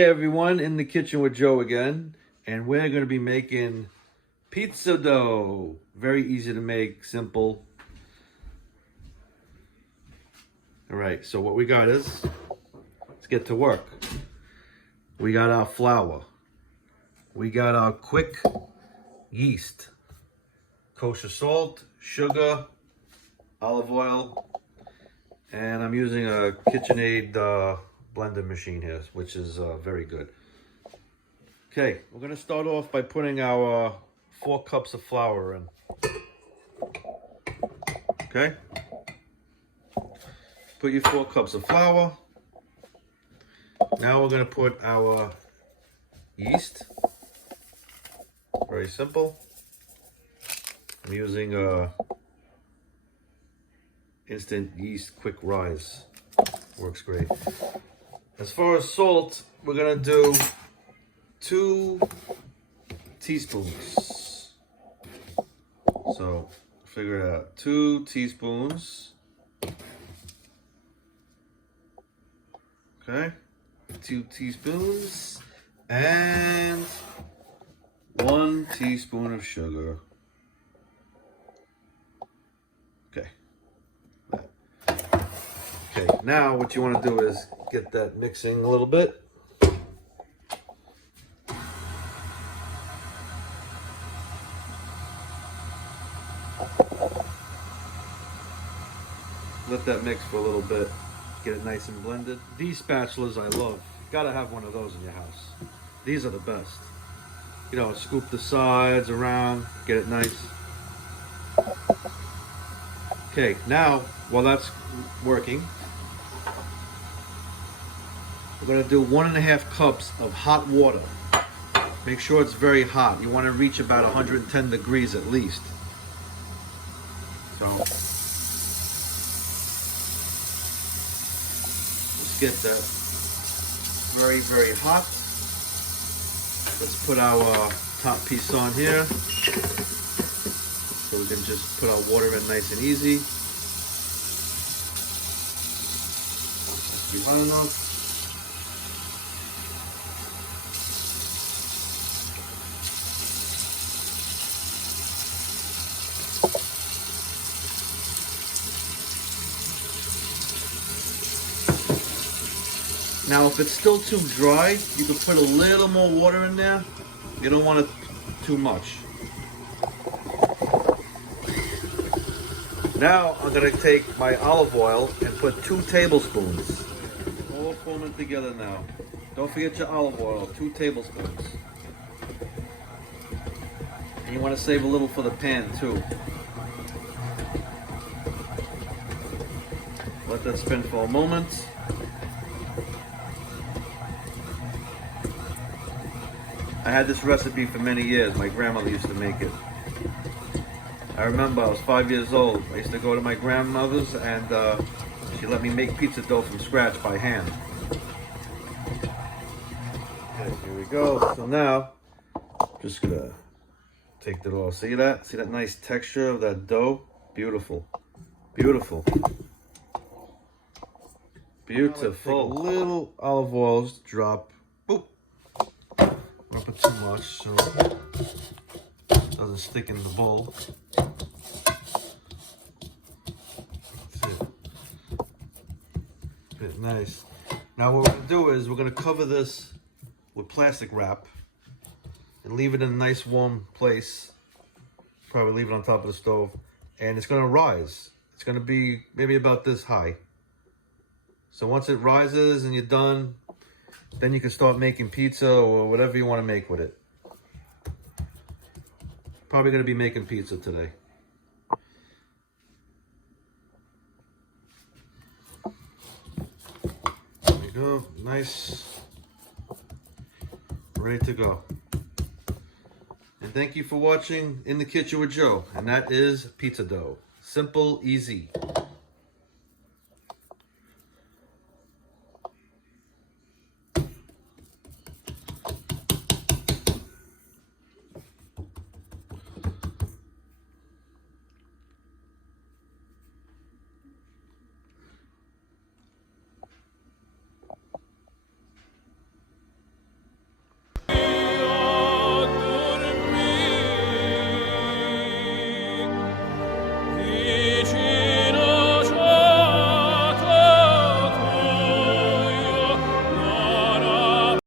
Hey everyone, in the kitchen with Joe again, and we're going to be making pizza dough. Very easy to make, simple. All right, so what we got is, let's get to work. We got our flour. We got our quick yeast, kosher salt, sugar, olive oil, and I'm using a KitchenAid blender machine here, which is very good. Okay, we're gonna start off by putting our 4 cups of flour in. Okay, put your 4 cups of flour. Now we're gonna put our yeast. Very simple. I'm using instant yeast quick rise. Works great. As far as salt, we're gonna do 2 teaspoons. So figure it out. 2 teaspoons. Okay. 2 teaspoons. And 1 teaspoon of sugar. Okay. Okay, now what you want to do is get that mixing a little bit. Let that mix for a little bit. Get it nice and blended. These spatulas I love. Gotta have one of those in your house. These are the best. You know, scoop the sides around, get it nice. Okay, now, while that's working, we're gonna do 1.5 cups of hot water. Make sure it's very hot. You wanna reach about 110 degrees at least. So, let's get that very, very hot. Let's put our top piece on here. So we can just put our water in nice and easy. Be hot enough. Now, if it's still too dry, you can put a little more water in there. You don't want it too much. Now, I'm gonna take my olive oil and put 2 tablespoons. All forming together now. Don't forget your olive oil, 2 tablespoons. And you wanna save a little for the pan too. Let that spin for a moment. I had this recipe for many years. My grandmother used to make it. I remember I was 5 years old. I used to go to my grandmother's and she let me make pizza dough from scratch by hand. Okay, here we go. So now, just gonna take that off. See that? See that nice texture of that dough? Beautiful. Beautiful. Beautiful. Take a little olive oil, just drop. Boop. Don't put too much so it doesn't stick in the bowl. That's it. Bit nice. Now what we're gonna do is we're gonna cover this with plastic wrap and leave it in a nice warm place. Probably leave it on top of the stove, and it's gonna rise. It's gonna be maybe about this high. So once it rises and you're done, then you can start making pizza or whatever you want to make with it. Probably going to be making pizza today. There we go. Nice. Ready to go. And thank you for watching In the Kitchen with Joe. And that is pizza dough. Simple, easy.